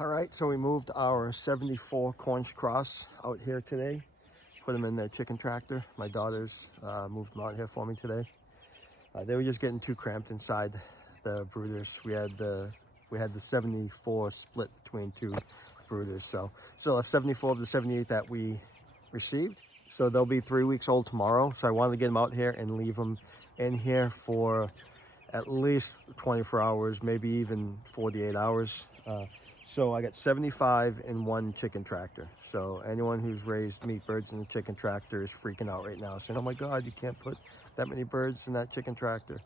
All right, so we moved our 74 Cornish cross out here today. Put them in their chicken tractor. My daughters moved them out here for me today. They were just getting too cramped inside the brooders. We had the 74 split between two brooders, so still have 74 of the 78 that we received. So they'll be 3 weeks old tomorrow. So I wanted to get them out here and leave them in here for at least 24 hours, maybe even 48 hours. So I got 75 in one chicken tractor. So anyone who's raised meat birds in the chicken tractor is freaking out right now, saying, oh my God, you can't put that many birds in that chicken tractor.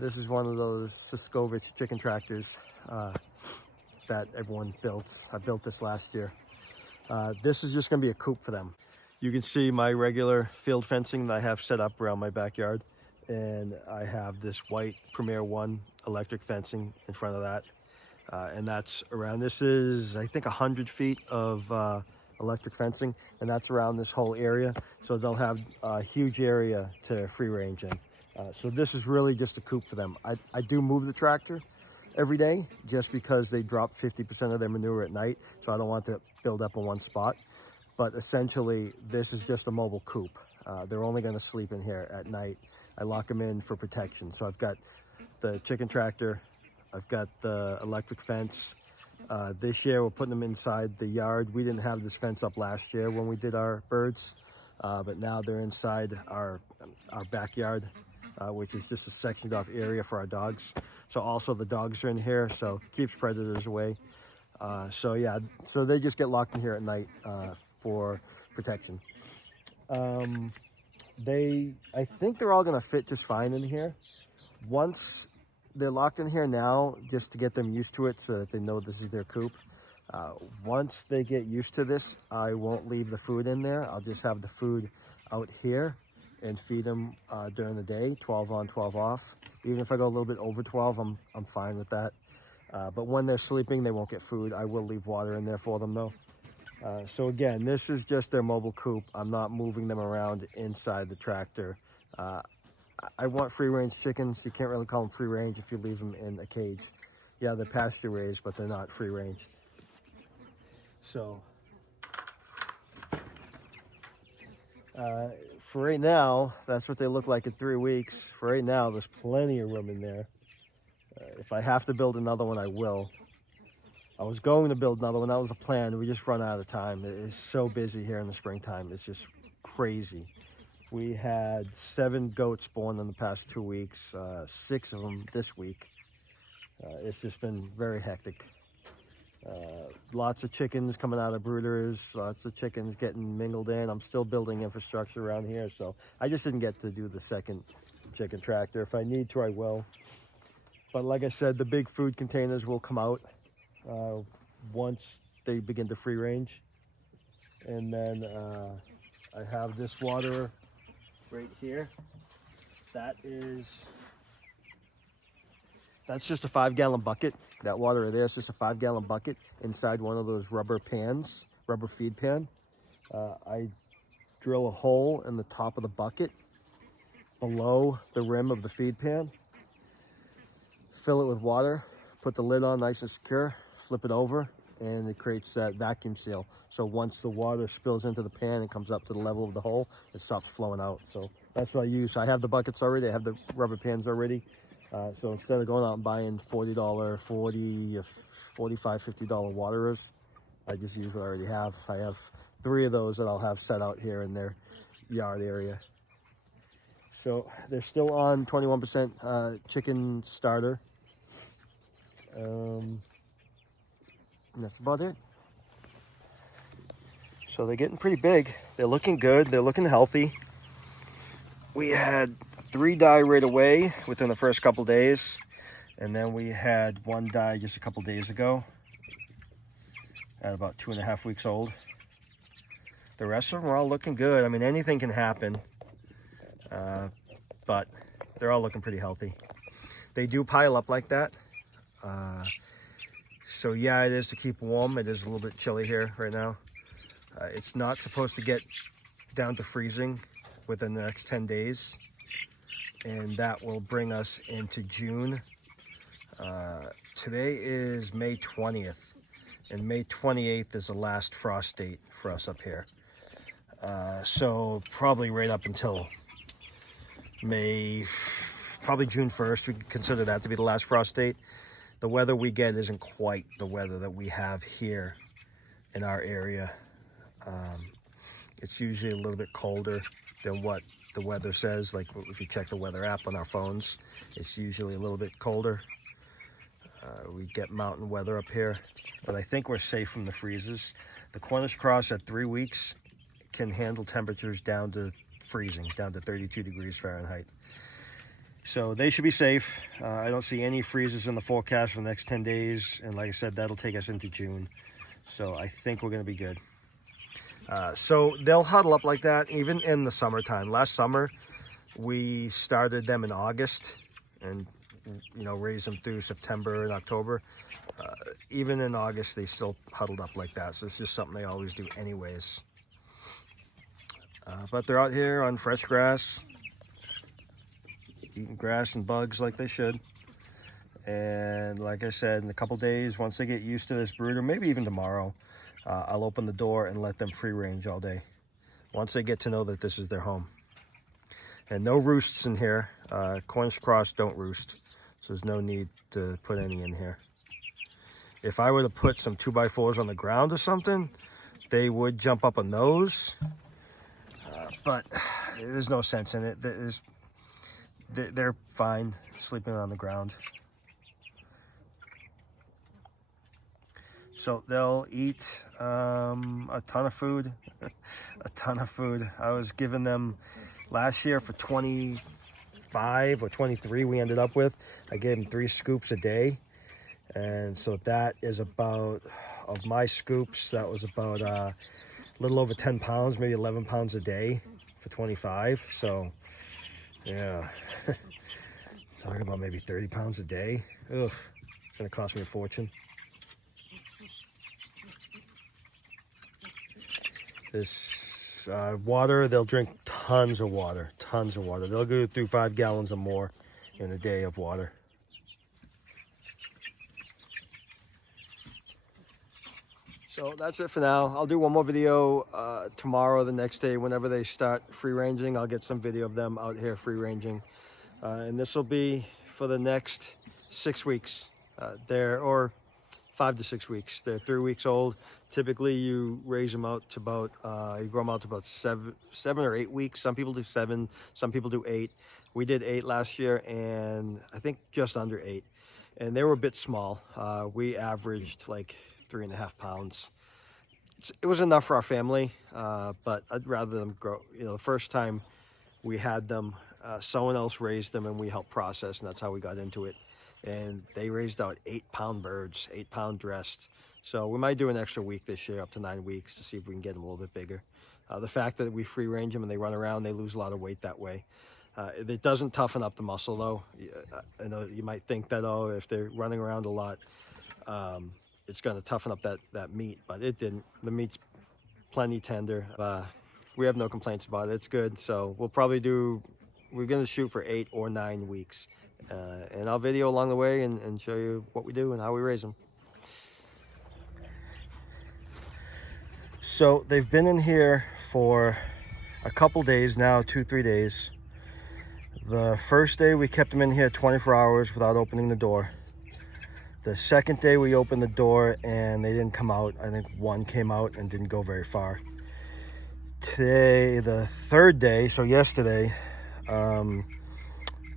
This is one of those Siskovich chicken tractors that everyone built. I built this last year. This is just gonna be a coop for them. You can see my regular field fencing that I have set up around my backyard. And I have this white Premier One electric fencing in front of that. And that's around, this is, I think, 100 feet of electric fencing, and that's around this whole area. So they'll have a huge area to free range in. So this is really just a coop for them. I do move the tractor every day just because they drop 50% of their manure at night. So I don't want to build up in one spot. But essentially, this is just a mobile coop. They're only gonna sleep in here at night. I lock them in for protection. So I've got the chicken tractor, I've got the electric fence. This year we're putting them inside the yard. We didn't have this fence up last year when we did our birds, but now they're inside our backyard, which is just a sectioned off area for our dogs. So also the dogs are in here, so keeps predators away. So yeah, so they just get locked in here at night for protection. I think they're all gonna fit just fine in here. Once they're locked in here now, just to get them used to it so that they know this is their coop. Once they get used to this, I won't leave the food in there. I'll just have the food out here and feed them during the day, 12 on, 12 off. Even if I go a little bit over 12, I'm fine with that. But when they're sleeping, they won't get food. I will leave water in there for them though. So again, this is just their mobile coop. I'm not moving them around inside the tractor. I want free range chickens. You can't really call them free range if you leave them in a cage. Yeah, they're pasture raised, but they're not free range. So for right now, that's what they look like at 3 weeks. For right now, there's plenty of room in there. If I have to build another one, I will. I was going to build another one. That was the plan. We just run out of time. It is so busy here in the springtime. It's just crazy. We had 7 goats born in the past 2 weeks, 6 of them this week. It's just been very hectic. Lots of chickens coming out of brooders, lots of chickens getting mingled in. I'm still building infrastructure around here, so I just didn't get to do the second chicken tractor. If I need to, I will. But like I said, the big food containers will come out once they begin to free range. And then I have this water right here. That's just a 5-gallon bucket. That water right there is just a 5-gallon bucket inside one of those rubber pans, rubber feed pan. I drill a hole in the top of the bucket below the rim of the feed pan, fill it with water, put the lid on nice and secure, flip it over, and it creates that vacuum seal. So once the water spills into the pan and comes up to the level of the hole, it stops flowing out. So that's what I use. I have the buckets already. I have the rubber pans already. So instead of going out and buying $40, $45, $50 waterers, I just use what I already have. I have 3 of those that I'll have set out here in their yard area. So they're still on 21% chicken starter. That's about it. So they're getting pretty big. They're looking good. They're looking healthy. We had 3 die right away within the first couple days. And then we had 1 die just a couple days ago at about 2.5 weeks old. The rest of them are all looking good. I mean, anything can happen, but they're all looking pretty healthy. They do pile up like that. So yeah, it is to keep warm. It is a little bit chilly here right now. It's not supposed to get down to freezing within the next 10 days. And that will bring us into June. Today is May 20th. and May 28th is the last frost date for us up here. So probably right up until probably June 1st, we consider that to be the last frost date. The weather we get isn't quite the weather that we have here in our area. It's usually a little bit colder than what the weather says. Like if you check the weather app on our phones, it's usually a little bit colder. We get mountain weather up here, but I think we're safe from the freezes. The Cornish cross at 3 weeks can handle temperatures down to freezing, down to 32 degrees Fahrenheit. So they should be safe. I don't see any freezes in the forecast for the next 10 days. And like I said, that'll take us into June. So I think we're going to be good. So they'll huddle up like that even in the summertime. Last summer, we started them in August and, you know, raised them through September and October. Even in August, they still huddled up like that. So it's just something they always do anyways. But they're out here on fresh grass, eating grass and bugs like they should. And like I said, in a couple days, once they get used to this brooder, maybe even tomorrow, I'll open the door and let them free range all day once they get to know that this is their home. And no roosts in here. Cornish cross don't roost, so there's no need to put any in here. If I were to put some 2x4s on the ground or something, they would jump up on those. But there's no sense in it. They're fine sleeping on the ground. So they'll eat a ton of food, a ton of food. I was giving them last year for 25 or 23 we ended up with. I gave them 3 scoops a day. And so that is about, of my scoops, that was about a little over 10 pounds, maybe 11 pounds a day for 25. So yeah, talking about maybe 30 pounds a day. Ugh, it's gonna cost me a fortune. This water, they'll drink tons of water, tons of water. They'll go through 5 gallons or more in a day of water. So that's it for now. I'll do one more video tomorrow, the next day, whenever they start free ranging. I'll get some video of them out here free ranging. And this will be for the next 6 weeks. Or 5 to 6 weeks. They're 3 weeks old. Typically, you raise them out to about, you grow them out to about 7 or 8 weeks. Some people do 7, some people do 8. We did 8 last year, and I think just under 8. And they were a bit small. We averaged like 3.5 pounds. It was enough for our family, but I'd rather them grow. You know, the first time we had them, someone else raised them, and we helped process, and that's how we got into it. And they raised out 8-pound birds, 8-pound dressed. So we might do an extra week this year, up to 9 weeks, to see if we can get them a little bit bigger. The fact that we free range them and they run around, they lose a lot of weight that way. It doesn't toughen up the muscle though. I know you might think that, oh, if they're running around a lot, it's going to toughen up that meat, but it didn't. The meat's plenty tender. We have no complaints about it. It's good. So we'll probably we're going to shoot for 8 or 9 weeks. And I'll video along the way and show you what we do and how we raise them. So they've been in here for a couple days now, 2-3 days. The first day we kept them in here 24 hours without opening the door. The second day we opened the door and they didn't come out. I think one came out and didn't go very far. Today, the third day, so yesterday,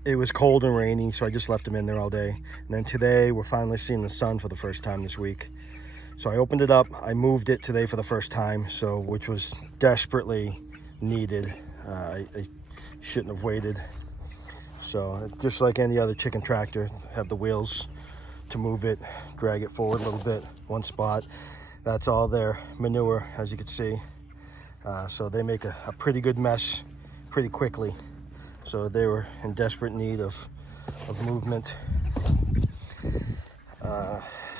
it was cold and rainy, so I just left them in there all day. And then today we're finally seeing the sun for the first time this week. So I opened it up. I moved it today for the first time, which was desperately needed. I shouldn't have waited. So just like any other chicken tractor, have the wheels to move it, drag it forward a little bit, one spot. That's all their manure, as you can see. So they make a pretty good mess pretty quickly. So they were in desperate need of movement.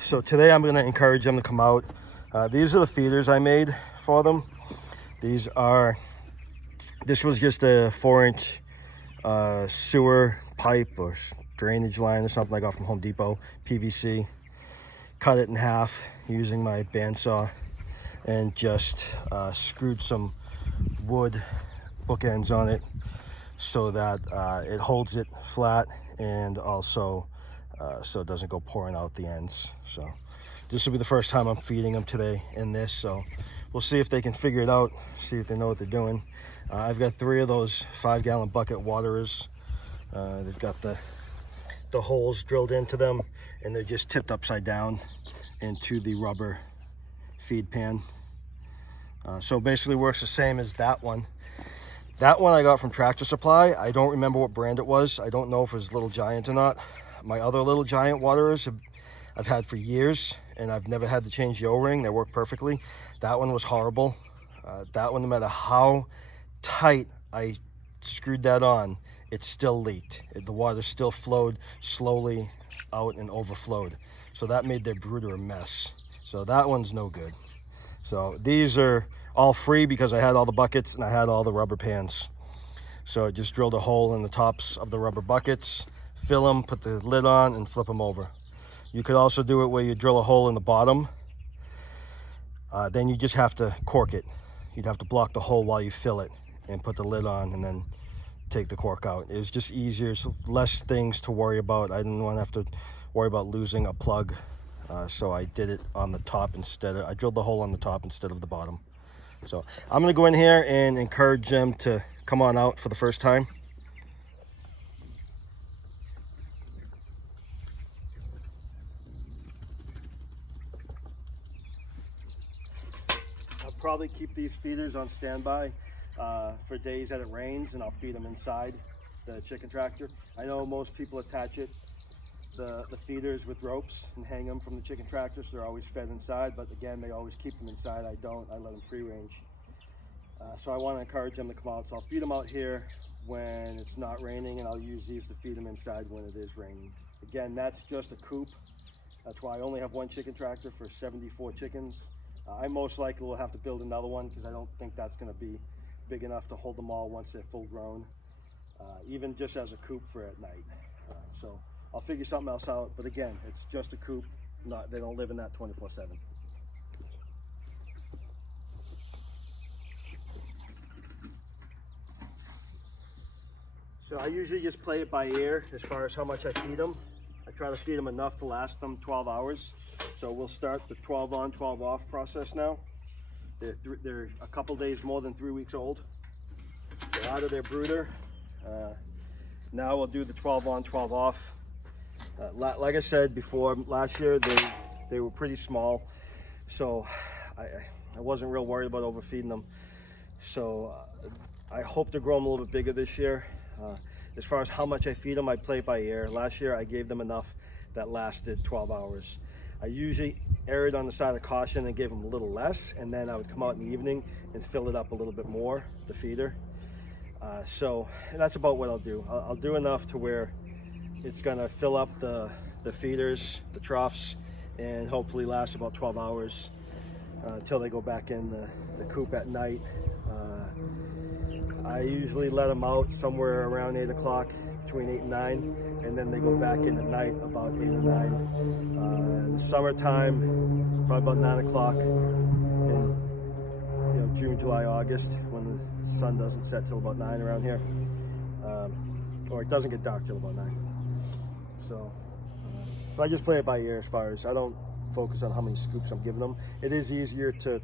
So today I'm going to encourage them to come out. These are the feeders I made for them. This was just a 4-inch sewer pipe or drainage line or something I got from Home Depot, PVC. cut it in half using my bandsaw and just screwed some wood bookends on it so that it holds it flat, and also so it doesn't go pouring out the ends. So this will be the first time I'm feeding them today in this, so we'll see if they can figure it out, see if they know what they're doing. I've got 3 of those 5-gallon bucket waterers. They've got the holes drilled into them, and they're just tipped upside down into the rubber feed pan. So basically works the same as that one. That one I got from Tractor Supply. I don't remember what brand it was. I don't know if it was Little Giant or not. My other Little Giant waterers I've had for years, and I've never had to change the O-ring. They work perfectly. That one was horrible. That one, no matter how tight I screwed that on, it still leaked. The water still flowed slowly out and overflowed. So that made their brooder a mess. So that one's no good. So these are all free because I had all the buckets and I had all the rubber pans. So I just drilled a hole in the tops of the rubber buckets, fill them, put the lid on, and flip them over. You could also do it where you drill a hole in the bottom. Then you just have to cork it. You'd have to block the hole while you fill it and put the lid on and then take the cork out. It was just easier, it's less things to worry about. I didn't want to have to worry about losing a plug. So I did it on the top instead of, I drilled the hole on the top instead of the bottom. So I'm gonna go in here and encourage them to come on out for the first time. I'll probably keep these feeders on standby for days that it rains, and I'll feed them inside the chicken tractor. I know most people attach the feeders with ropes and hang them from the chicken tractor, so they're always fed inside, but again, they always keep them inside. I don't, I let them free range. So I want to encourage them to come out. So I'll feed them out here when it's not raining, and I'll use these to feed them inside when it is raining. Again, that's just a coop. That's why I only have 1 chicken tractor for 74 chickens. I most likely will have to build another one because I don't think that's going to be big enough to hold them all once they're full grown, even just as a coop for at night. So I'll figure something else out, but again, it's just a coop. They don't live in that 24/7. So I usually just play it by ear as far as how much I feed them. I try to feed them enough to last them 12 hours. So we'll start the 12 on, 12 off process now. They're a couple days more than 3 weeks old. They're out of their brooder. Now we'll do the 12 on, 12 off. Like I said before, last year they were pretty small, so I wasn't real worried about overfeeding them. So I hope to grow them a little bit bigger this year. As far as how much I feed them, I play it by ear. Last year I gave them enough that lasted 12 hours. I usually erred on the side of caution and gave them a little less, and then I would come out in the evening and fill it up a little bit more, the feeder. So that's about what I'll do. I'll do enough to where it's gonna fill up the feeders, the troughs, and hopefully last about 12 hours until they go back in the coop at night. I usually let them out somewhere around 8 o'clock, between 8 and 9, and then they go back in at night about 8 or 9. In the summertime, probably about 9 o'clock in June, July, August, when the sun doesn't set till about 9 around here, or it doesn't get dark till about 9. So I just play it by ear as far as, I don't focus on how many scoops I'm giving them. It is easier to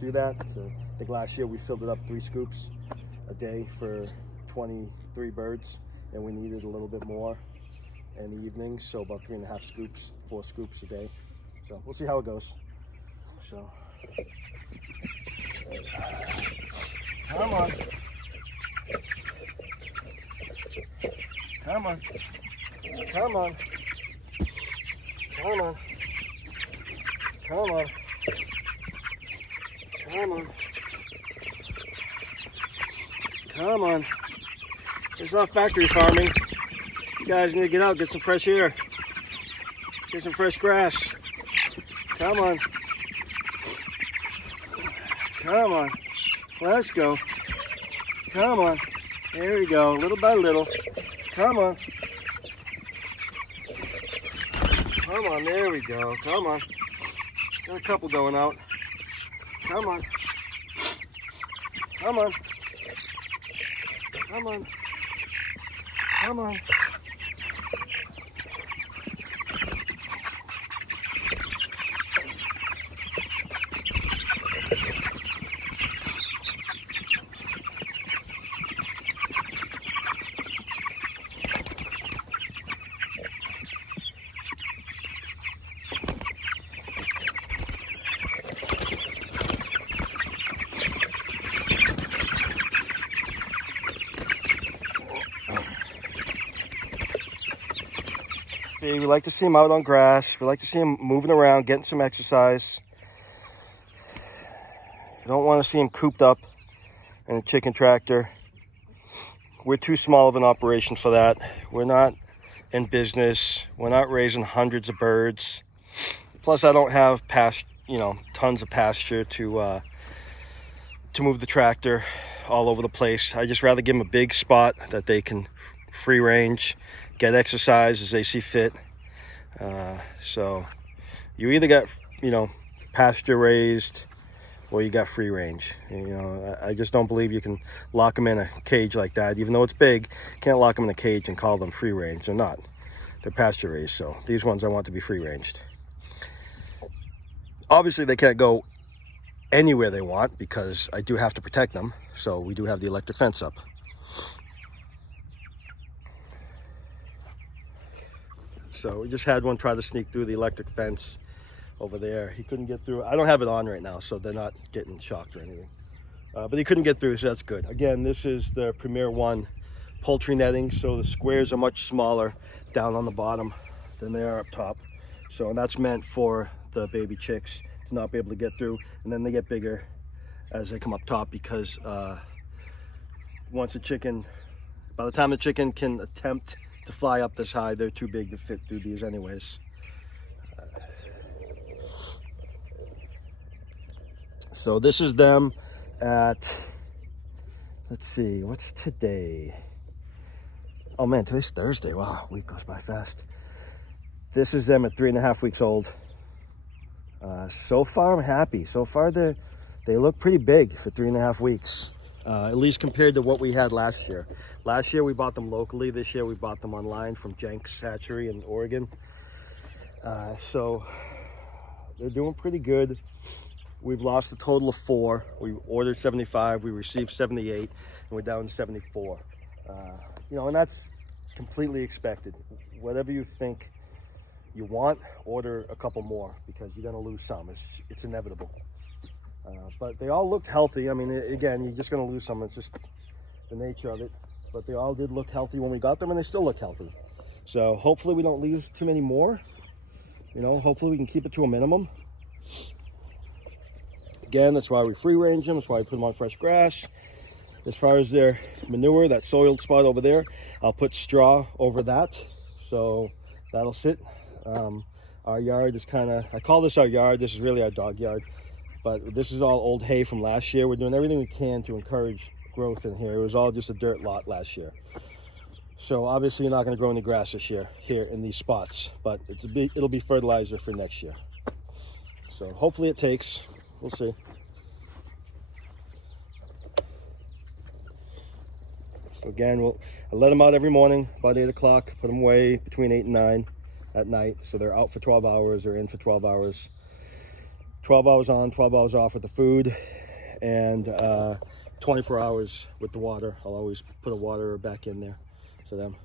do that. So I think last year we filled it up 3 scoops a day for 23 birds, and we needed a little bit more in the evening, so about 3.5 scoops, 4 scoops a day. So we'll see how it goes. So come on, come on, come on, come on, come on, come on, come on. It's not factory farming. You guys need to get out, get some fresh air, get some fresh grass. Come on. Come on. Let's go. Come on. There we go. Little by little. Come on. Come on. There we go. Come on. Got a couple going out. Come on. Come on. Come on. Come on. See, we like to see them out on grass. We like to see them moving around, getting some exercise. We don't want to see them cooped up in a chicken tractor. We're too small of an operation for that. We're not in business. We're not raising hundreds of birds. Plus, I don't have tons of pasture to move the tractor all over the place. I just rather give them a big spot that they can free range, get exercise as they see fit. So you either got pasture raised or you got free range. I just don't believe you can lock them in a cage like that. Even though it's big, you can't lock them in a cage and call them free range. They're not. They're pasture raised. So these ones I want to be free ranged. Obviously they can't go anywhere they want because I do have to protect them. So we do have the electric fence up. So we just had one try to sneak through the electric fence over there. He couldn't get through. I don't have it on right now, so they're not getting shocked or anything. But he couldn't get through, so that's good. Again, this is the Premier One poultry netting, so the squares are much smaller down on the bottom than they are up top. So, and that's meant for the baby chicks to not be able to get through, and then they get bigger as they come up top because by the time the chicken can attempt to fly up this high, they're too big to fit through these anyways. So this is them at, let's see, what's today? Oh man, today's Thursday. Wow, week goes by fast. This is them at 3.5 weeks old. So far I'm happy. So far they look pretty big for 3.5 weeks. At least compared to what we had last year. Last year we bought them locally. This year we bought them online from Jenks Hatchery in Oregon. So they're doing pretty good. We've lost a total of 4. We ordered 75, we received 78, and we're down to 74. And that's completely expected. Whatever you think you want, order a couple more because you're gonna lose some. It's inevitable. But they all looked healthy. I mean, again, you're just gonna lose some. It's just the nature of it. But they all did look healthy when we got them, and they still look healthy. So hopefully we don't lose too many more. Hopefully we can keep it to a minimum. Again, that's why we free range them. That's why we put them on fresh grass. As far as their manure, that soiled spot over there, I'll put straw over that. So that'll sit. Our yard is I call this our yard. This is really our dog yard. But this is all old hay from last year. We're doing everything we can to encourage growth in here. It was all just a dirt lot last year. So obviously you're not going to grow any grass this year here in these spots, but it'll be fertilizer for next year. So hopefully it takes. We'll see. So again, I let them out every morning about 8 o'clock, put them away between 8 and 9 at night. So they're out for 12 hours or in for 12 hours. 12 hours on, 12 hours off with the food, and 24 hours with the water. I'll always put a water back in there for them.